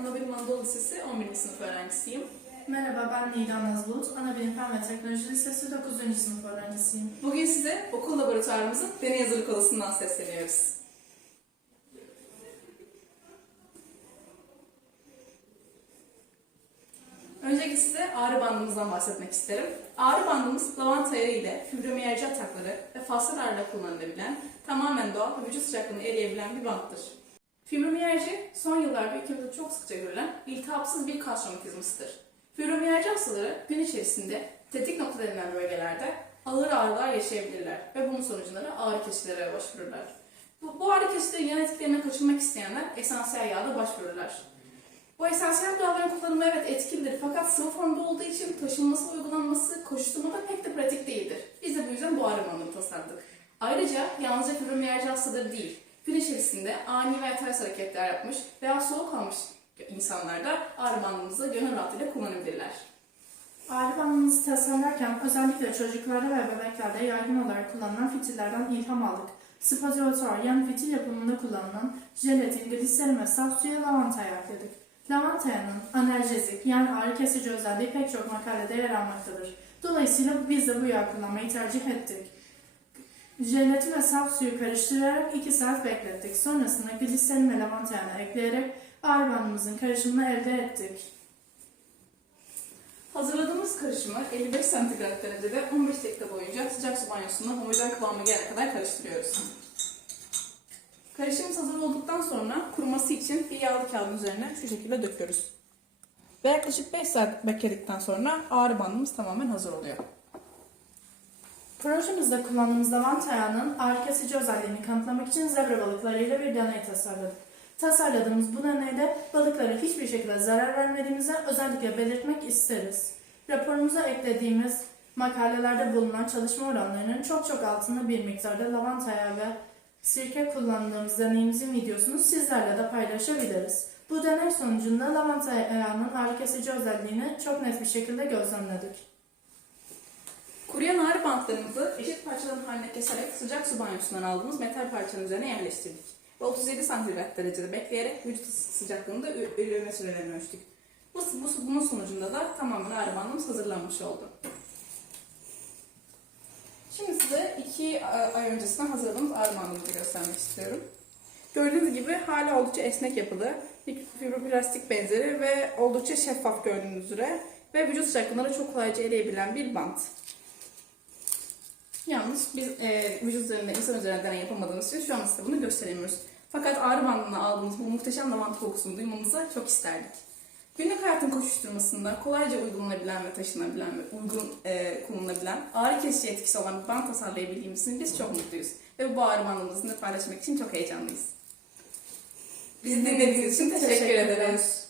Anabilim Anadolu Lisesi 11. sınıf öğrencisiyim. Merhaba ben Nida Nazbulut. Anabilim Fen ve Teknoloji Lisesi 9. sınıf öğrencisiyim. Bugün size okul laboratuvarımızın deney hazırlık odasından sesleniyoruz. Öncelikle size ağrı bandımızdan bahsetmek isterim. Ağrı bandımız lavanta yağı ile fibromiyalji atakları ve fasıl ağrıda kullanılabilen, tamamen doğal ve vücut sıcaklığını eriyebilen bir banttır. Fibromiyalji son yıllarda ülkemizde çok sıkça görülen iltihapsız bir kas romatizmasıdır. Fibromiyalji hastaları gün içerisinde tetik nokta denilen bölgelerde ağır ağrılar yaşayabilirler ve bunun sonucunda da ağrı kesicilere başvururlar. Bu, bu ağrı kesicilerin yan etkilerine kaçınmak isteyenler esansiyel yağda başvururlar. Bu esansiyel yağların kullanımı evet etkilidir fakat sıvı formda olduğu için taşınması, uygulanması, koşturmada pek de pratik değildir. Biz de bu yüzden bu ağrı tasarladık. Ayrıca yalnızca fibromiyalji hastaları değil, gün içerisinde ani ve ters hareketler yapmış veya soğuk almış insanlar da ağrı bandımızı gönül rahatlığıyla kullanabilirler. Ağrı bandımızı tasarlarken özellikle çocuklarda ve bebeklerde yaygın olarak kullanılan fitillerden ilham aldık. Spaziotor yani fitil yapımında kullanılan jelatin, gliserin ve saf suya lavantayı ekledik. Lavantaya'nın analjezik yani ağrı kesici özelliği pek çok makalede yer almaktadır. Dolayısıyla biz de bu yağı kullanmayı tercih ettik. Jelatin ve saf suyu karıştırarak 2 saat beklettik. Sonrasında gliserin ve lavantayını ekleyerek ağrı bandımızın karışımını elde ettik. Hazırladığımız karışımı 55 santigrat derecede 15 dakika boyunca sıcak su banyosunda homojen kıvama gelene kadar karıştırıyoruz. Karışımımız hazır olduktan sonra kuruması için bir yağlı kağıdın üzerine şu şekilde döküyoruz. Ve yaklaşık 5 saat bekledikten sonra ağrı bandımız tamamen hazır oluyor. Projemizde kullandığımız lavanta yağının ağrı özelliğini kanıtlamak için zebra balıklarıyla bir deney tasarladık. Tasarladığımız bu deneyde balıklara hiçbir şekilde zarar vermediğimizi özellikle belirtmek isteriz. Raporumuza eklediğimiz makalelerde bulunan çalışma oranlarının çok çok altında bir miktarda lavanta yağı ve sirke kullandığımız deneyimizin videosunu sizlerle de paylaşabiliriz. Bu deney sonucunda lavanta yağının ağrı kesici özelliğini çok net bir şekilde gözlemledik. Bantlarımızı eşit parçaların haline keserek sıcak su banyosundan aldığımız metal parçanın üzerine yerleştirdik. Ve 37 santigrat derecede bekleyerek vücut sıcaklığını da ü- ölüme sürelerini ölçtük. Bu, bu, bunun sonucunda da tamamen ağrı bandımız hazırlanmış oldu. Şimdi size iki ay öncesinden hazırladığımız ağrı bandımızı göstermek istiyorum. Gördüğünüz gibi hala oldukça esnek yapılı, fibroplastik benzeri ve oldukça şeffaf gördüğünüz üzere ve vücut sıcaklığına çok kolayca eriyebilen bir bant. Yalnız biz e, vücut üzerinde, insan üzerinde deney yapamadığımız için şu an size bunu gösteremiyoruz. Fakat ağrı bandına aldığımız bu muhteşem lavanta kokusunu duymamızı çok isterdik. Günlük hayatın koşuşturmasında kolayca uygulanabilen ve taşınabilen ve uygun e, kullanılabilen ağrı kesici etkisi olan bir band tasarlayabildiğimiz için biz çok mutluyuz. Ve bu ağrı bandımızı paylaşmak için çok heyecanlıyız. Bizi dinlediğiniz için teşekkür ederiz.